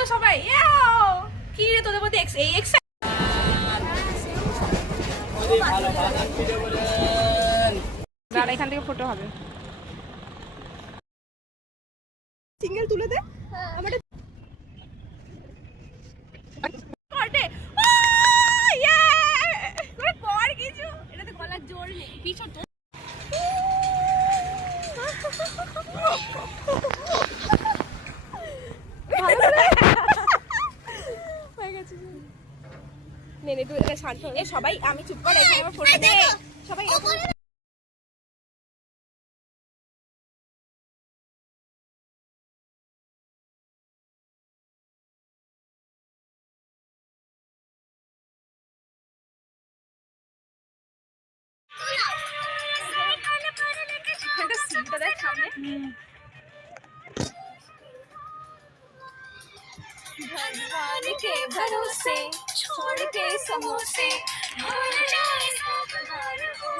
চলো সবাই। কি রে তোদের মধ্যে এই এক্স দাঁড়া, এখান থেকে ফটো হবে। সিঙ্গেল তুলে দে আমাদের করতে। ইয়ে করে কর কিছু, এটাতে গলার জোর নেই, পিছন তো হয়ে গেছে। নে নে তুই শান্ত হয়ে সবাই, আমি চুপ করে এখানে আমার ফটো দে সবাই। भगवान के भरोसे छोड़ के समोसे भूल जाए सब हार हो।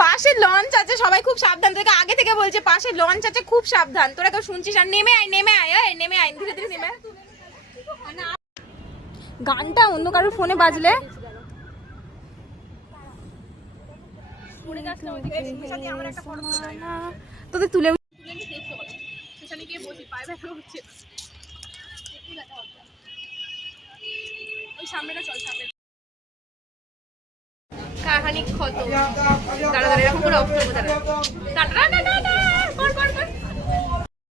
পাশে লঞ্চ আছে, সবাই খুব সাবধান। তোকে আগে থেকে বলছে পাশে লঞ্চ আছে, খুব সাবধান। তোরা কেউ শুনছিস? আর নেমে আয়, নেমে আয়, নেমে আয়, ধীরে ধীরে নেমে। গানটা অন্য কারোর ফোনে বাজলে তোদের তুলে কাহানি খতম। দাঁড়া দাঁড়া, এরকম করে অফ করবো। দাঁড়া।